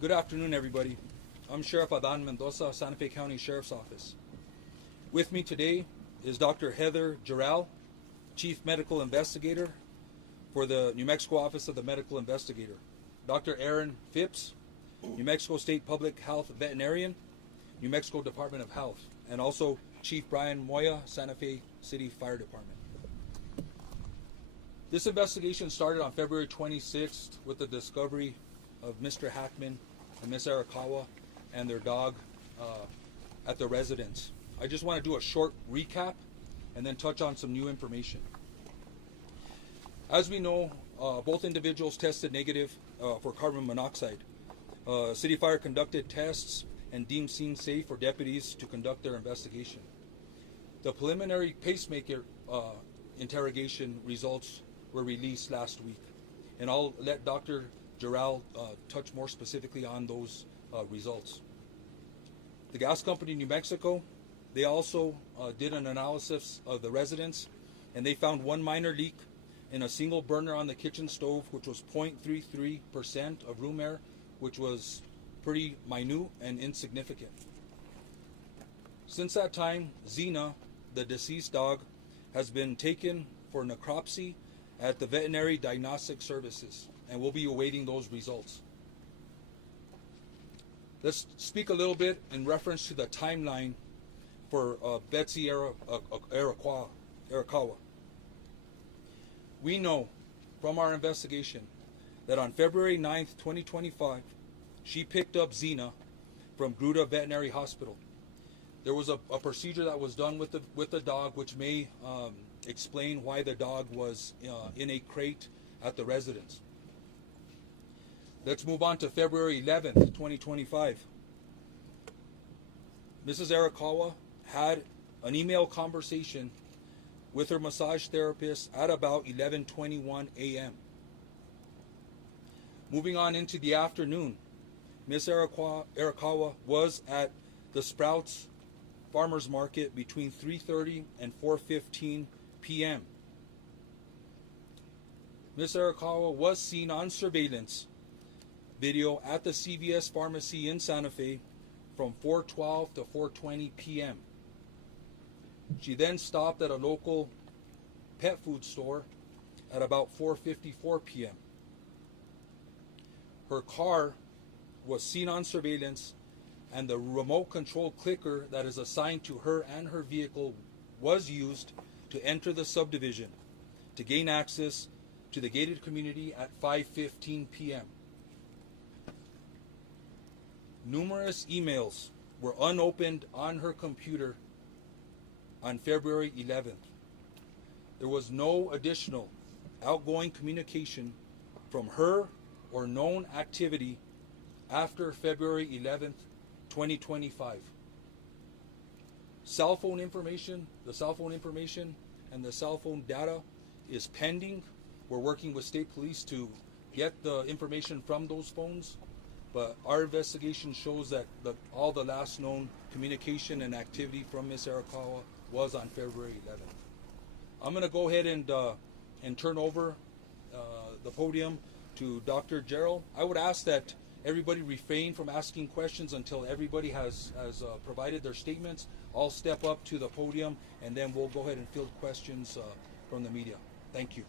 Good afternoon, everybody. I'm Sheriff Adan Mendoza, Santa Fe County Sheriff's Office. With me today is Dr. Heather Giral, Chief Medical Investigator for the New Mexico Office of the Medical Investigator. Dr. Aaron Phipps, New Mexico State Public Health Veterinarian, New Mexico Department of Health, and also Chief Brian Moya, Santa Fe City Fire Department. This investigation started on February 26th with the discovery of Mr. Hackman and Ms. Arakawa and their dog at the residence. I just want to do a short recap and then touch on some new information. As we know, both individuals tested negative for carbon monoxide. City Fire conducted tests and deemed scene safe for deputies to conduct their investigation. The preliminary pacemaker interrogation results were released last week, and I'll let Dr. Giral touch more specifically on those results. The gas company New Mexico, they also did an analysis of the residence, and they found one minor leak in a single burner on the kitchen stove, which was 0.33% of room air, which was pretty minute and insignificant. Since that time, Xena, the deceased dog, has been taken for necropsy at the Veterinary Diagnostic Services, and we'll be awaiting those results. Let's speak a little bit in reference to the timeline for Betsy Arakawa. We know from our investigation that on February 9th, 2025, she picked up Xena from Gruta Veterinary Hospital. There was a procedure that was done with the dog, which may explain why the dog was in a crate at the residence. Let's move on to February 11th, 2025. Mrs. Arakawa had an email conversation with her massage therapist at about 11:21 a.m. Moving on into the afternoon, Ms. Arakawa was at the Sprouts Farmers Market between 3:30 and 4:15 p.m. Ms. Arakawa was seen on surveillance video at the CVS Pharmacy in Santa Fe from 4:12 to 4:20 p.m. She then stopped at a local pet food store at about 4:54 p.m. Her car was seen on surveillance, and the remote control clicker that is assigned to her and her vehicle was used to enter the subdivision to gain access to the gated community at 5:15 p.m. Numerous emails were unopened on her computer on February 11th. There was no additional outgoing communication from her or known activity after February 11th, 2025. The cell phone information and the cell phone data is pending. We're working with state police to get the information from those phones, but our investigation shows that all the last known communication and activity from Ms. Arakawa was on February 11th. I'm going to go ahead and turn over the podium to Dr. Giral. I would ask that everybody refrain from asking questions until everybody has provided their statements. I'll step up to the podium, and then we'll go ahead and field questions from the media. Thank you.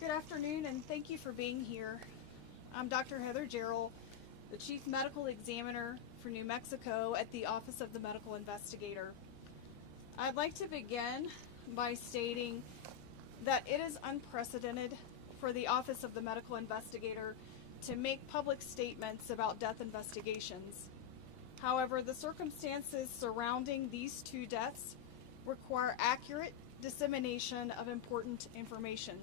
Good afternoon, and thank you for being here. I'm Dr. Heather Giral, the Chief Medical Examiner for New Mexico at the Office of the Medical Investigator. I'd like to begin by stating that it is unprecedented for the Office of the Medical Investigator to make public statements about death investigations. However, the circumstances surrounding these two deaths require accurate dissemination of important information.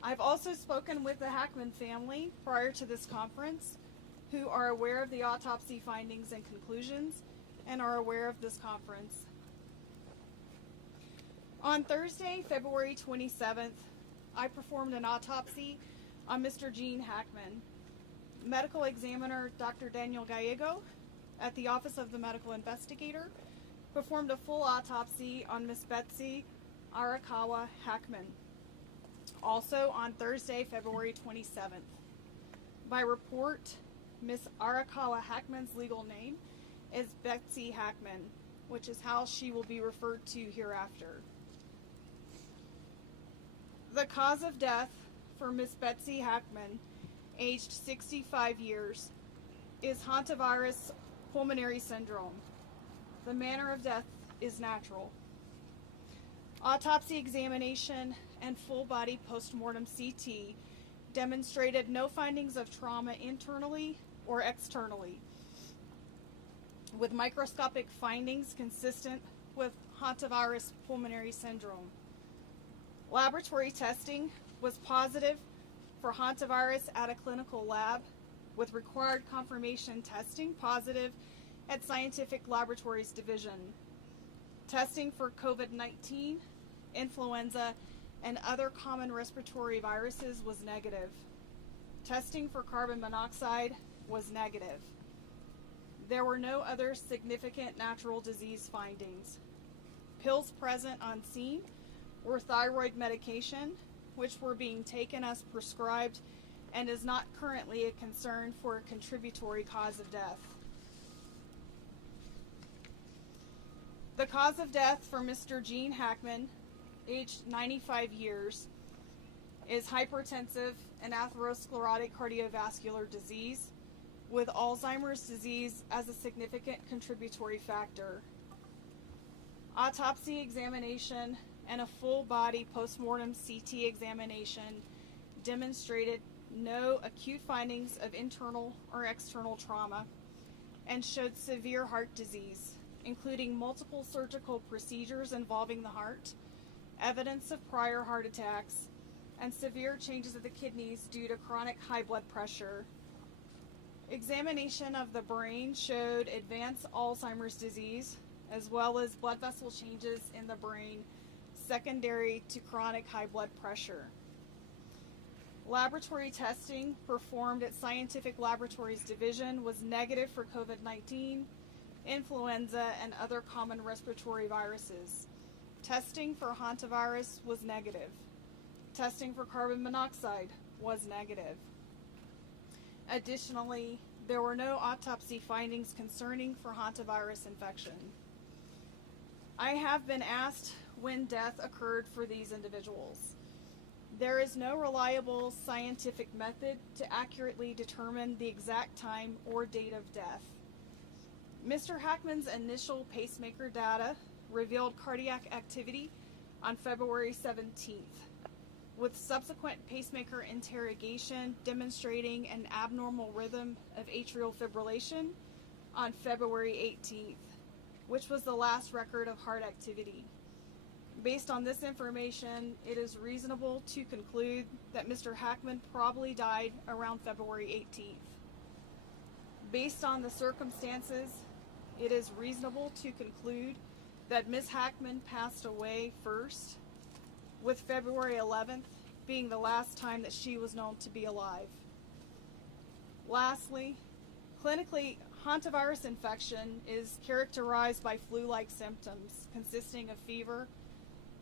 I've also spoken with the Hackman family prior to this conference, who are aware of the autopsy findings and conclusions and are aware of this conference. On Thursday, February 27th, I performed an autopsy on Mr. Gene Hackman. medical examiner Dr. Daniel Gallego at the Office of the Medical Investigator performed a full autopsy on Miss Betsy Arakawa Hackman, also on Thursday, February 27th. By report, Miss Arakawa Hackman's legal name is Betsy Hackman, which is how she will be referred to hereafter. The cause of death for Miss Betsy Hackman, aged 65 years, is Hantavirus pulmonary syndrome. The manner of death is natural. Autopsy examination and full-body postmortem CT demonstrated no findings of trauma internally or externally, with microscopic findings consistent with Hantavirus pulmonary syndrome. Laboratory testing was positive for Hantavirus at a clinical lab, with required confirmation testing positive at Scientific Laboratories Division. Testing for COVID-19, influenza, and other common respiratory viruses was negative. Testing for carbon monoxide was negative. There were no other significant natural disease findings. Pills present on scene were thyroid medication, which were being taken as prescribed and is not currently a concern for a contributory cause of death. The cause of death for Mr. Gene Hackman, aged 95 years, is hypertensive and atherosclerotic cardiovascular disease, with Alzheimer's disease as a significant contributory factor. Autopsy examination and a full-body postmortem CT examination demonstrated no acute findings of internal or external trauma and showed severe heart disease, including multiple surgical procedures involving the heart, evidence of prior heart attacks, and severe changes of the kidneys due to chronic high blood pressure. Examination of the brain showed advanced Alzheimer's disease, as well as blood vessel changes in the brain secondary to chronic high blood pressure. Laboratory testing performed at Scientific Laboratories Division was negative for COVID-19, influenza, and other common respiratory viruses. Testing for Hantavirus was negative. Testing for carbon monoxide was negative. Additionally, there were no autopsy findings concerning for Hantavirus infection. I have been asked when death occurred for these individuals. There is no reliable scientific method to accurately determine the exact time or date of death. Mr. Hackman's initial pacemaker data revealed cardiac activity on February 17th, with subsequent pacemaker interrogation demonstrating an abnormal rhythm of atrial fibrillation on February 18th, which was the last record of heart activity. Based on this information, it is reasonable to conclude that Mr. Hackman probably died around February 18th. Based on the circumstances, it is reasonable to conclude that Ms. Hackman passed away first, with February 11th being the last time that she was known to be alive. Lastly, clinically, hantavirus infection is characterized by flu-like symptoms consisting of fever,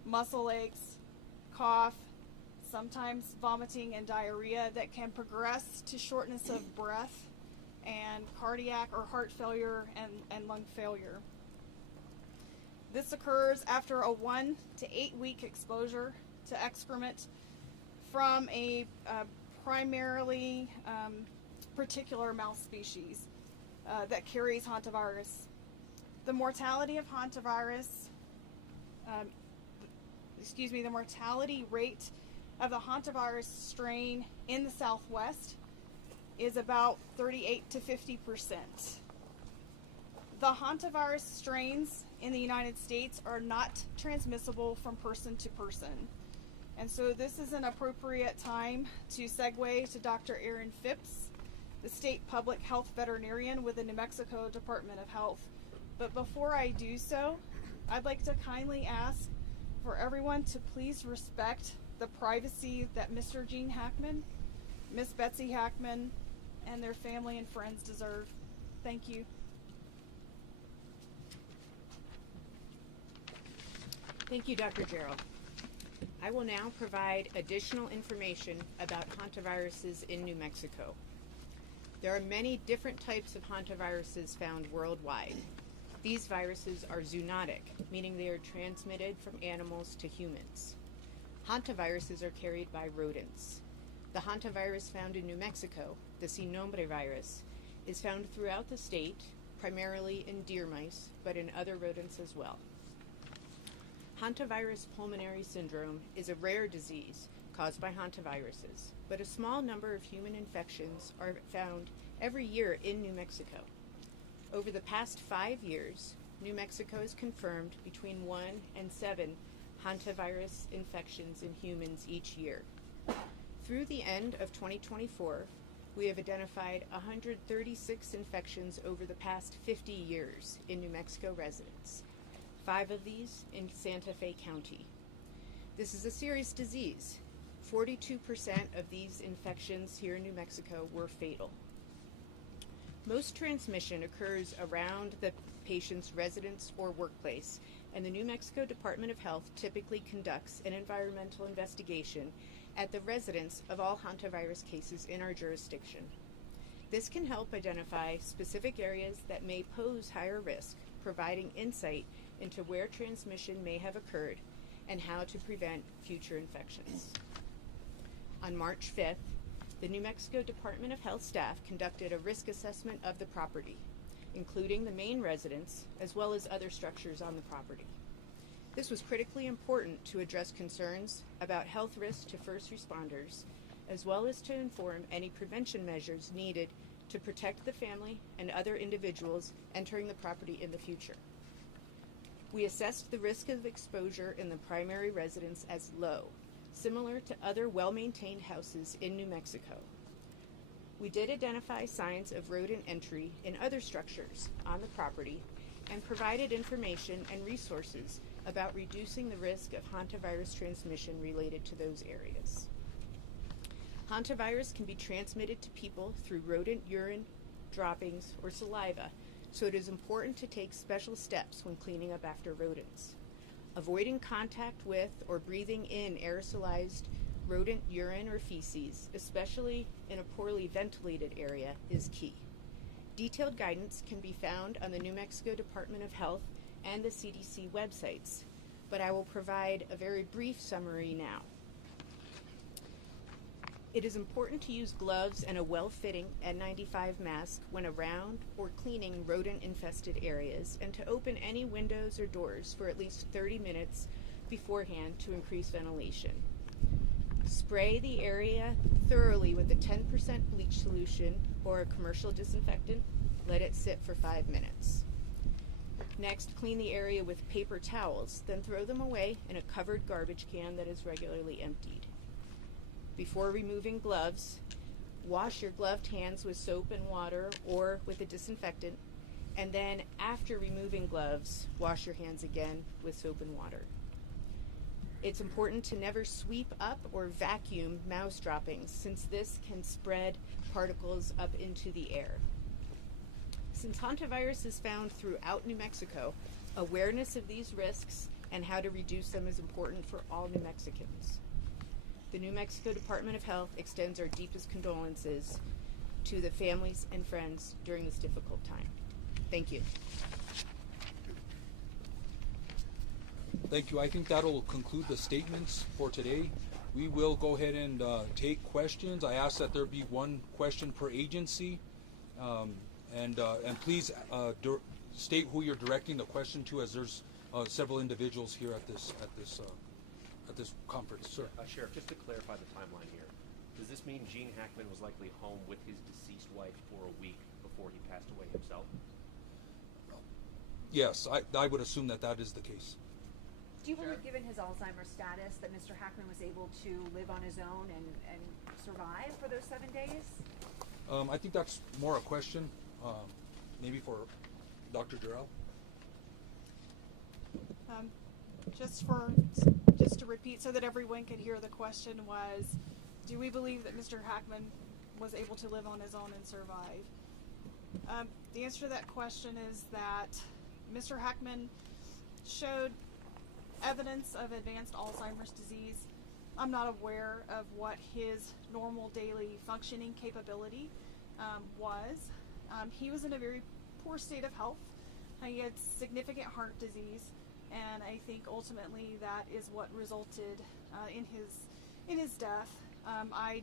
muscle aches, cough, sometimes vomiting and diarrhea that can progress to shortness of breath and cardiac or heart failure and lung failure. This occurs after a 1 to 8 week exposure to excrement from a primarily particular mouse species that carries hantavirus. The mortality of hantavirus, the mortality rate of the hantavirus strain in the Southwest is about 38 to 50%. The hantavirus strains in the United States are not transmissible from person to person. And so this is an appropriate time to segue to Dr. Aaron Phipps, the state public health veterinarian with the New Mexico Department of Health. But before I do so, I'd like to kindly ask for everyone to please respect the privacy that Mr. Gene Hackman, Miss Betsy Hackman, and their family and friends deserve. Thank you. Thank you, Dr. Gerald. I will now provide additional information about hantaviruses in New Mexico. There are many different types of hantaviruses found worldwide. These viruses are zoonotic, meaning they are transmitted from animals to humans. Hantaviruses are carried by rodents. The hantavirus found in New Mexico, the sin nombre virus, is found throughout the state, primarily in deer mice, but in other rodents as well. Hantavirus pulmonary syndrome is a rare disease caused by hantaviruses, but a small number of human infections are found every year in New Mexico. Over the past 5 years, New Mexico has confirmed between 1 and 7 hantavirus infections in humans each year. Through the end of 2024, we have identified 136 infections over the past 50 years in New Mexico residents, 5 of these in Santa Fe County. This is a serious disease. 42% of these infections here in New Mexico were fatal. Most transmission occurs around the patient's residence or workplace, and the New Mexico Department of Health typically conducts an environmental investigation at the residence of all hantavirus cases in our jurisdiction. This can help identify specific areas that may pose higher risk, providing insight into where transmission may have occurred and how to prevent future infections. On March 5th, the New Mexico Department of Health staff conducted a risk assessment of the property, including the main residence as well as other structures on the property. This was critically important to address concerns about health risks to first responders, as well as to inform any prevention measures needed to protect the family and other individuals entering the property in the future. We assessed the risk of exposure in the primary residence as low, similar to other well-maintained houses in New Mexico. We did identify signs of rodent entry in other structures on the property and provided information and resources about reducing the risk of hantavirus transmission related to those areas. Hantavirus can be transmitted to people through rodent urine, droppings, or saliva, so it is important to take special steps when cleaning up after rodents. Avoiding contact with or breathing in aerosolized rodent urine or feces, especially in a poorly ventilated area, is key. Detailed guidance can be found on the New Mexico Department of Health and the CDC websites, but I will provide a very brief summary now. It is important to use gloves and a well-fitting N95 mask when around or cleaning rodent-infested areas, and to open any windows or doors for at least 30 minutes beforehand to increase ventilation. Spray the area thoroughly with a 10% bleach solution or a commercial disinfectant. Let it sit for 5 minutes. Next, clean the area with paper towels, then throw them away in a covered garbage can that is regularly emptied. Before removing gloves, wash your gloved hands with soap and water or with a disinfectant, and then after removing gloves, wash your hands again with soap and water. It's important to never sweep up or vacuum mouse droppings, since this can spread particles up into the air. Since hantavirus is found throughout New Mexico, awareness of these risks and how to reduce them is important for all New Mexicans. The New Mexico Department of Health extends our deepest condolences to the families and friends during this difficult time. Thank you. Thank you. I think that'll conclude the statements for today. We will go ahead and take questions. I ask that there be one question per agency, and please state who you're directing the question to, as there's several individuals here at this conference. Sir. Sheriff, just to clarify the timeline here, does this mean Gene Hackman was likely home with his deceased wife for a week before he passed away himself? Yes, I would assume that is the case. Do you believe, given his Alzheimer's status, that Mr. Hackman was able to live on his own and survive for those 7 days? I think that's more a question, maybe for Dr. Jarrell. Just to repeat so that everyone could hear, the question was, do we believe that Mr. Hackman was able to live on his own and survive. The answer to that question is that Mr. Hackman showed evidence of advanced Alzheimer's disease. I'm not aware of what his normal daily functioning capability was. He was in a very poor state of health. He had significant heart disease, and I think ultimately that is what resulted in his death. I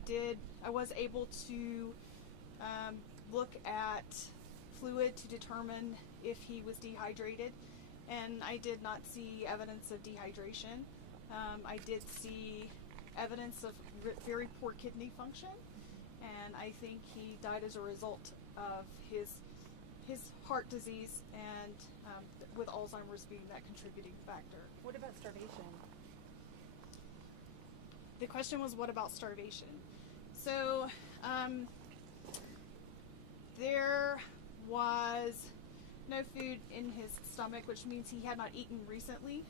was able to look at fluid to determine if he was dehydrated, and I did not see evidence of dehydration. I did see evidence of very poor kidney function, and I think he died as a result of his heart disease and with Alzheimer's being that contributing factor. What about starvation? The question was, what about starvation? So there was no food in his stomach, which means he had not eaten recently,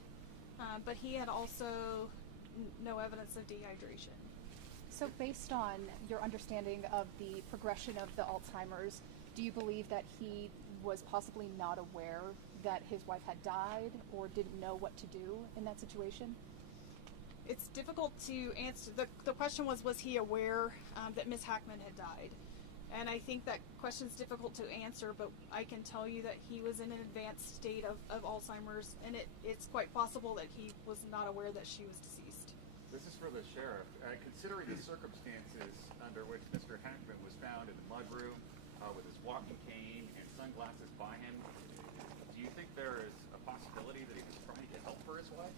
but he had also no evidence of dehydration. So based on your understanding of the progression of the Alzheimer's, do you believe that he was possibly not aware that his wife had died or didn't know what to do in that situation? It's difficult to answer. The question was he aware that Ms. Hackman had died? And I think that question's difficult to answer, but I can tell you that he was in an advanced state of Alzheimer's, and it's quite possible that he was not aware that she was deceased. This is for the sheriff. Considering the circumstances under which Mr. Hackman was found in the mudroom with his walking cane and sunglasses by him, do you think there is a possibility that he was trying to help for his wife?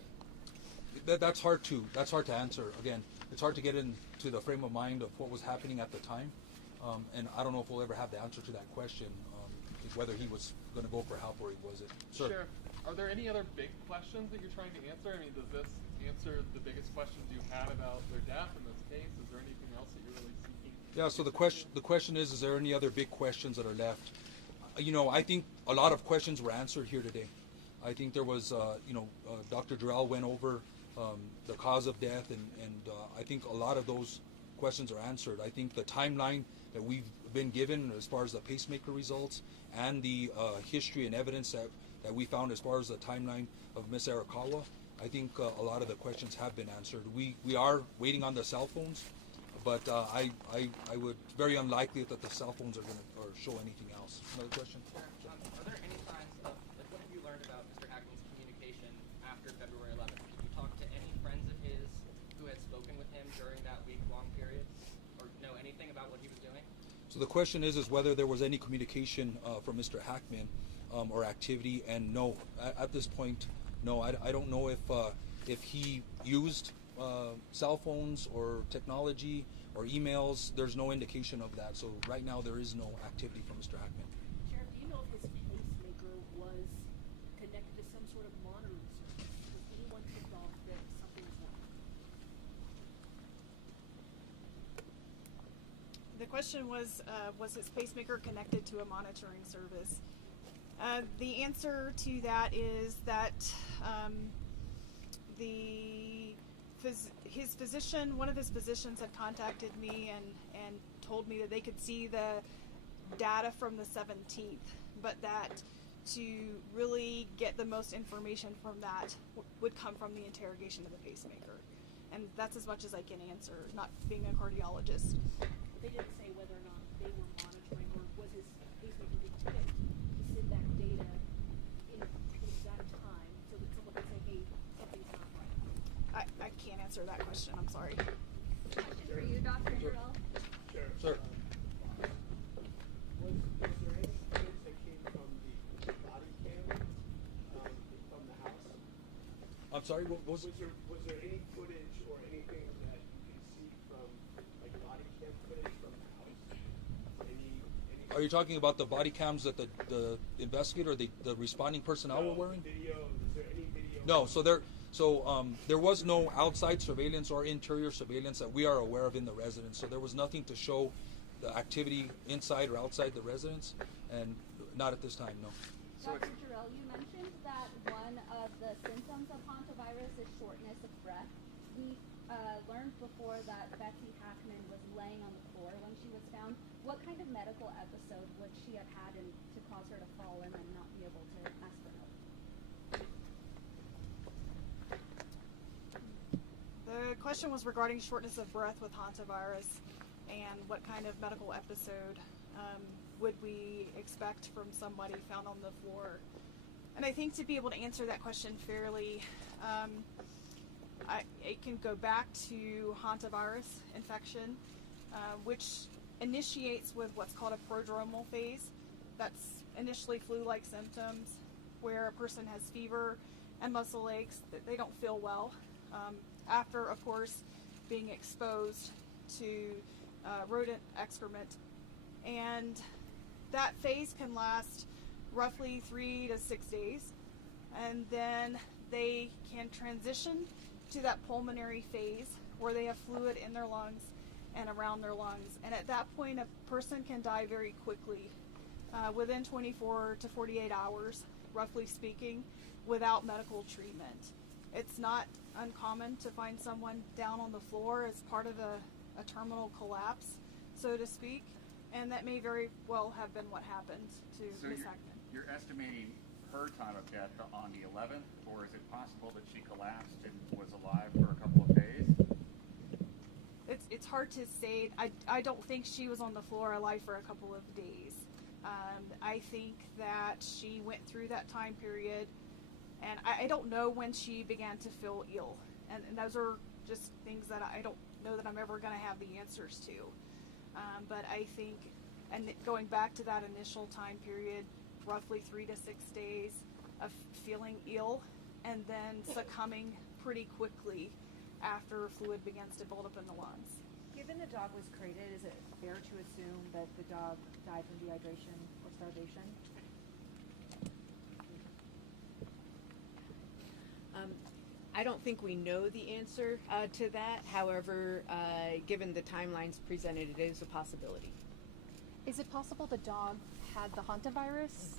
That's hard to answer. Again, it's hard to get into the frame of mind of what was happening at the time, and I don't know if we'll ever have the answer to that question, whether he was going to go for help or he wasn't. Sir. Sheriff, are there any other big questions that you're trying to answer? I mean, does this answer the biggest questions you had about their death in this case? Is there anything else that you're really seeking? Yeah. So the question is there any other big questions that are left? I think a lot of questions were answered here today. I think there was, Dr. Durrell went over the cause of death, and I think a lot of those questions are answered. I think the timeline that we've been given as far as the pacemaker results and the history and evidence that we found as far as the timeline of Ms. Arakawa, I think a lot of the questions have been answered. We are waiting on the cell phones, but I would very unlikely that the cell phones are going to show anything else. Another question? Are there any signs of, what have you learned about Mr. Hackman's communication after February 11th? Did you talk to any friends of his who had spoken with him during that week-long period, or know anything about what he was doing? So the question is whether there was any communication from Mr. Hackman or activity, and no, at this point, no. I don't know if he used cell phones or technology or emails. There's no indication of that. So right now there is no activity from Mr. Hackman. Sheriff, do you know if his pacemaker was connected to some sort of monitoring service? Was anyone tipped off that something was wrong? The question was his pacemaker connected to a monitoring service? The answer to that is that one of his physicians had contacted me and told me that they could see the data from the 17th, but that to really get the most information from that would come from the interrogation of the pacemaker. And that's as much as I can answer, not being a cardiologist. They didn't say whether or not they were monitoring, or was his pacemaker equipped to send back data in an exact time so that someone could say, hey, something's not right? I can't answer that question, I'm sorry. Question for you, Dr. Durrell. Sir. Was there any footage that came from the body cam from the house? I'm sorry, what was it? Was there any footage or anything that you could see from, like, body cam footage from the house? Any Are you talking about the body cams that the investigator, the responding personnel were wearing? Video, is there any video? No, there was no outside surveillance or interior surveillance that we are aware of in the residence. So there was nothing to show the activity inside or outside the residence, and not at this time, no. Dr. Durrell, you mentioned that one of the symptoms of Hantavirus is shortness of breath. We learned before that Betsy Hackman was laying on the floor floor when she was found. What kind of medical episode would she have had to cause her to fall and then not be able to ask for help? The question was regarding shortness of breath with hantavirus and what kind of medical episode would we expect from somebody found on the floor. And I think to be able to answer that question fairly, it can go back to hantavirus infection, which initiates with what's called a prodromal phase. That's initially flu-like symptoms where a person has fever and muscle aches, that they don't feel well. After, of course, being exposed to rodent excrement. And that phase can last roughly 3 to 6 days. And then they can transition to that pulmonary phase where they have fluid in their lungs and around their lungs. And at that point, a person can die very quickly, within 24 to 48 hours, roughly speaking, without medical treatment. It's not uncommon to find someone down on the floor as part of a terminal collapse, so to speak, and that may very well have been what happened to Ms. Hackman. You're estimating her time of death on the 11th, or is it possible that she collapsed and was alive for a couple of days? It's hard to say. I don't think she was on the floor alive for a couple of days. I think that she went through that time period, and I don't know when she began to feel ill. And those are just things that I don't know that I'm ever going to have the answers to. But I think, and going back to that initial time period, roughly 3 to 6 days of feeling ill and then succumbing pretty quickly after fluid begins to build up in the lungs. Given the dog was crated, is it fair to assume that the dog died from dehydration or starvation? I don't think we know the answer to that. However, given the timelines presented, it is a possibility. Is it possible the dog had the hantavirus?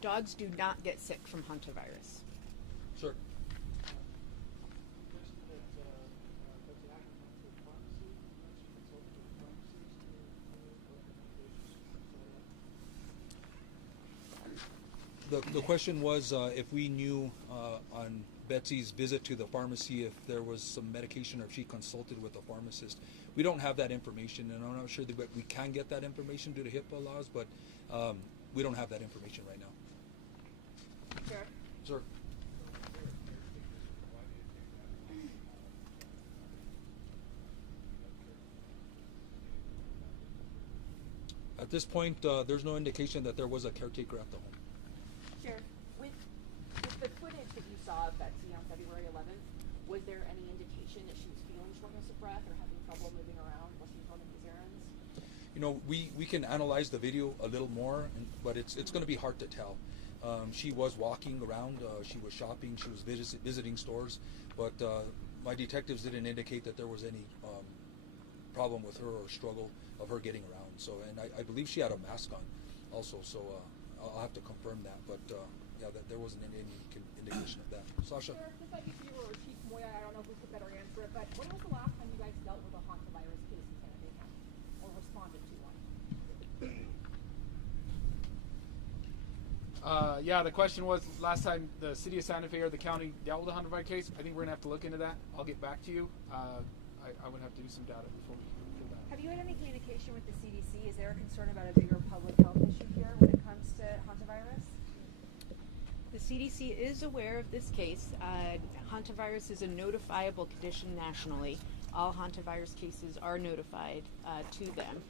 Dogs do not get sick from hantavirus. Sure. The question was if we knew on Betsy's visit to the pharmacy if there was some medication or if she consulted with a pharmacist. We don't have that information, and I'm not sure that we can get that information due to HIPAA laws, but we don't have that information right now. Sure. Sir. At this point, there's no indication that there was a caretaker at the home. Sheriff, with the footage that you saw of Betsy on February 11th, was there any indication that she was feeling shortness of breath or having trouble moving around while she was running these errands? You know, we can analyze the video a little more, but it's going to be hard to tell. She was walking around, she was shopping, she was visiting stores, but my detectives didn't indicate that there was any problem with her or struggle of her getting around. So, and I believe she had a mask on also, so I'll have to confirm that, but yeah, there wasn't any indication of that. Sasha? Sheriff, this might be for you or Chief Moya, I don't know who could better answer it, but when was the last time you guys dealt with a hantavirus case in San Diego or responded to one? Yeah, the question was last time the city of Santa Fe or the county dealt with a hantavirus case. I think we're gonna have to look into that. I'll get back to you. I would have to do some data before we can do that. Have you had any communication with the CDC? Is there a concern about a bigger public health issue here when it comes to hantavirus? The CDC is aware of this case. Hantavirus is a notifiable condition nationally. All hantavirus cases are notified to them.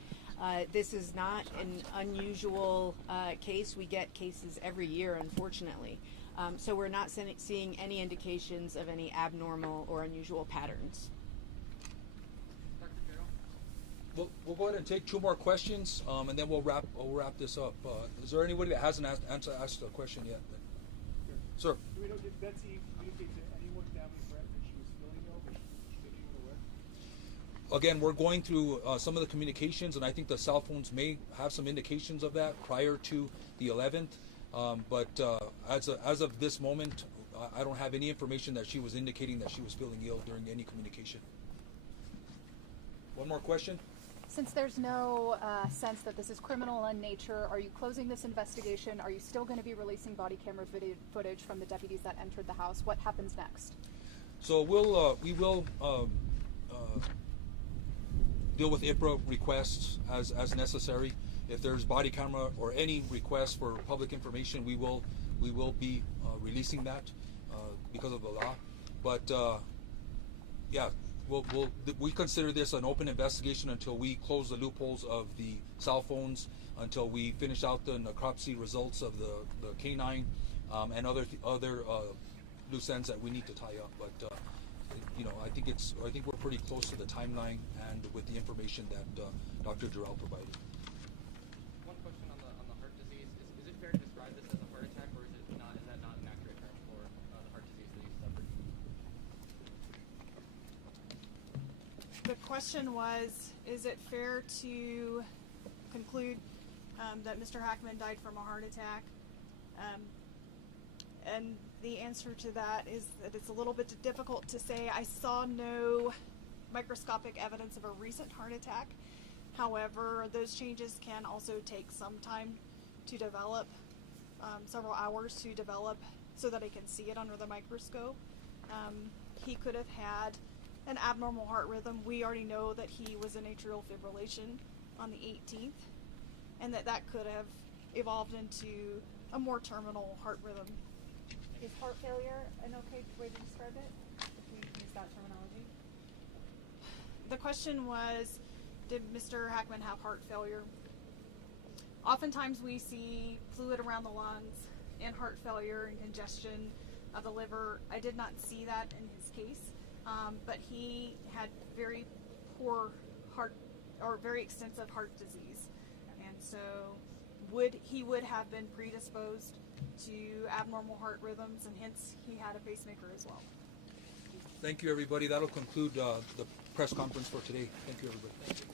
This is not an unusual case. We get cases every year, unfortunately. So we're not seeing any indications of any abnormal or unusual patterns. We'll go ahead and take 2 more questions, and then we'll wrap this up. Is there anybody that hasn't asked a question yet? Sir. Do we know, did Betsy communicate to anyone down in Brent that she was feeling ill? Was anyone aware? Again, we're going through some of the communications, and I think the cell phones may have some indications of that prior to the 11th. But as of this moment, I don't have any information that she was indicating that she was feeling ill during any communication. One more question? Since there's no sense that this is criminal in nature, are you closing this investigation? Are you still going to be releasing body camera footage from the deputies that entered the house? What happens next? So we will deal with IPRA requests as necessary. If there's body camera or any request for public information, we will be releasing that because of the law. But yeah, we consider this an open investigation until we close the loopholes of the cell phones, until we finish out the necropsy results of the canine and other loose ends that we need to tie up. But I think we're pretty close to the timeline and with the information that Dr. Jarrell provided. One question on the heart disease: is it fair to describe this as a heart attack, or is it not? Is that not an accurate term for the heart disease that he suffered? The question was, is it fair to conclude that Mr. Hackman died from a heart attack? And the answer to that is that it's a little bit difficult to say. I saw no microscopic evidence of a recent heart attack. However, those changes can also take some time to develop, several hours to develop, so that I can see it under the microscope. He could have had an abnormal heart rhythm. We already know that he was in atrial fibrillation on the 18th, and that could have evolved into a more terminal heart rhythm. Is heart failure an okay way to describe it, if we use that terminology? The question was, did Mr. Hackman have heart failure? Oftentimes we see fluid around the lungs and heart failure and congestion of the liver. I did not see that in his case, but he had very poor heart, or very extensive heart disease, and so he would have been predisposed to abnormal heart rhythms, and hence he had a pacemaker as well. Thank you, everybody. That'll conclude the press conference for today. Thank you, everybody. Thank you.